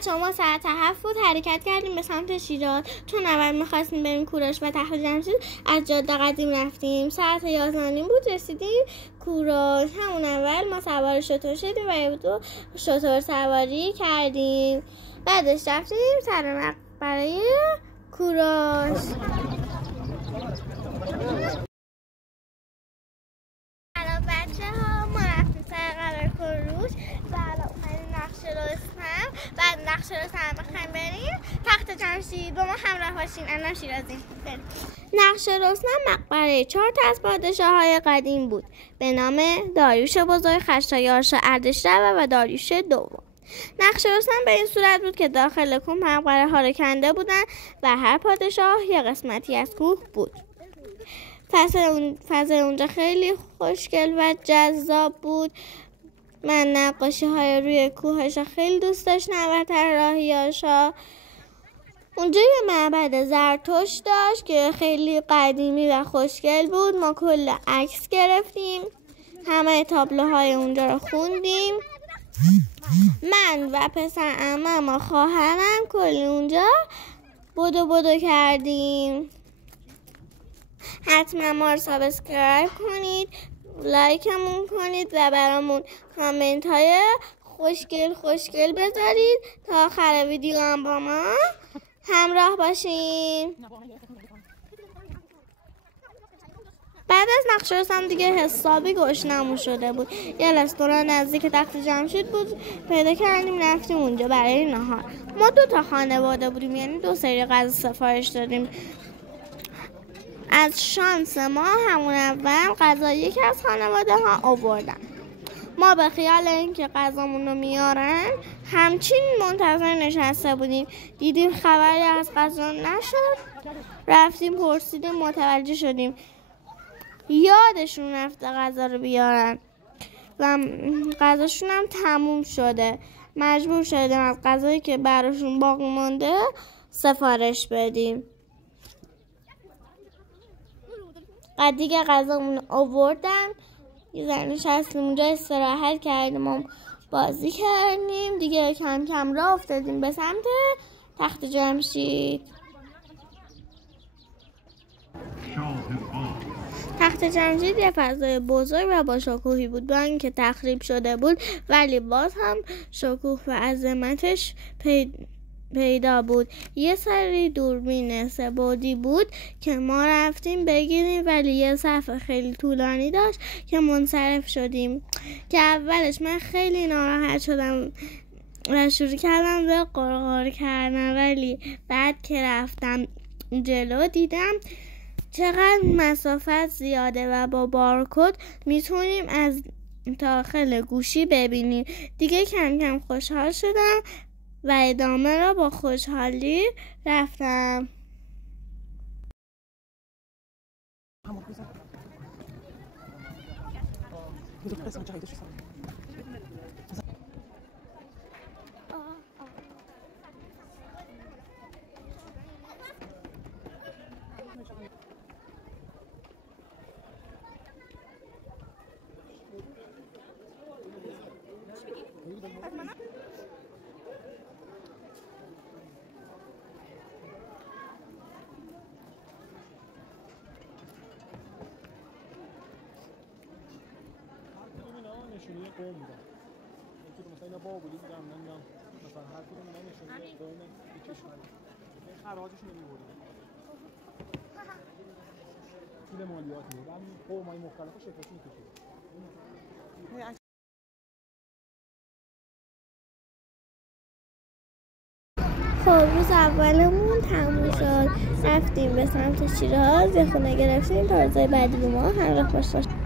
بچه ما ساعت 7 بود حرکت کردیم به سمت شیراز، چون اول میخواستیم بریم کوروش و تخت جمشید از جاده قدیم رفتیم. ساعت 11 بود رسیدیم کوروش. همون اول ما سوار شتر شدیم و یه دو شتر سواری کردیم، بعدش رفتیم سر مقبره کوروش. الان بچه ها ما رفتیم سر قبر کوروش و الان اومدیم نقشه رستم. بعد نقشه رستم میخوایم بریم تخت جمشید. با ما همراه باشین. الان شیرازیم. بریم. نقشه رستم مقبره 4 تا از پادشاه‌های قدیم بود به نام داریوش بزرگ، خشایارش، اردشیر و داریوش دوم. نقشه رستم به این صورت بود که داخل کوه مقبره ها رو کنده بودن و هر پادشاه یه قسمتی از کوه بود. فضای اونجا خیلی خوشگل و جذاب بود. من نقاشی های روی کوهش خیلی دوست داشتم و طراحیاشا. اونجا یه معبد زرتشت داشت که خیلی قدیمی و خوشگل بود. ما کل عکس گرفتیم، همه تابلوهای اونجا رو خوندیم. من و پسر عمم و خواهرم کلی اونجا بدو کردیم. حتما ما رو سابسکرایب کنید، لایکمون کنید و برامون کامنت های خوشگل بذارید. تا آخر ویدیو هم با ما همراه باشین. بعد از نقشه رستم دیگه حسابی گشنمون شده بود. یه رستوران نزدیک تخت جمشید بود، پیدا کردیم رفتیم اونجا برای نهار. ما 2 تا خانواده بودیم، یعنی 2 سری غذا سفارش دادیم. از شانس ما همون اول غذا یکی از خانواده ها آوردن. ما به خیال اینکه غذامون رو میارن همچین منتظر نشسته بودیم، دیدیم خبری از غذا نشد. رفتیم پرسیدیم، متوجه شدیم یادشون رفته غذا رو بیارن و غذاشون هم تموم شده. مجبور شدیم از غذایی که براشون باقی مونده سفارش بدیم. بعد دیگه غذامون آوردن، یه ذره نشستیم اونجا استراحت کردیم و بازی کردیم. دیگه کم کم راه افتادیم به سمت تخت جمشید. تخت جمشید یه فضای بزرگ و با شکوهی بود. با اینکه تخریب شده بود ولی باز هم شکوه و عظمتش پیدا بود. یه سری دوربین 3 بعدی بود که ما رفتیم بگیریم، ولی یه صف خیلی طولانی داشت که منصرف شدیم. که اولش من خیلی ناراحت شدم و شروع کردم به قرقر کردن، ولی بعد که رفتم جلو دیدم چقدر مسافت زیاده و با بارکد میتونیم از داخل گوشی ببینیم. دیگه کم کم خوشحال شدم و ادامه را با خوشحالی رفتم. نشونه قوم میدن. مثلا اینا بابلی بودن، نمیدونم مثلا هر کدوم اینا نشونه قوم یک کشوره. این خراجشون رو می‌برن. پول مالیات میدن. قوم‌های مختلف شرکتی می‌کشه. خب روز اولمون تموم شد. رفتیم به سمت شیراز، یه خونه گرفتیم تا روزای بعدی با ما همراه باشید.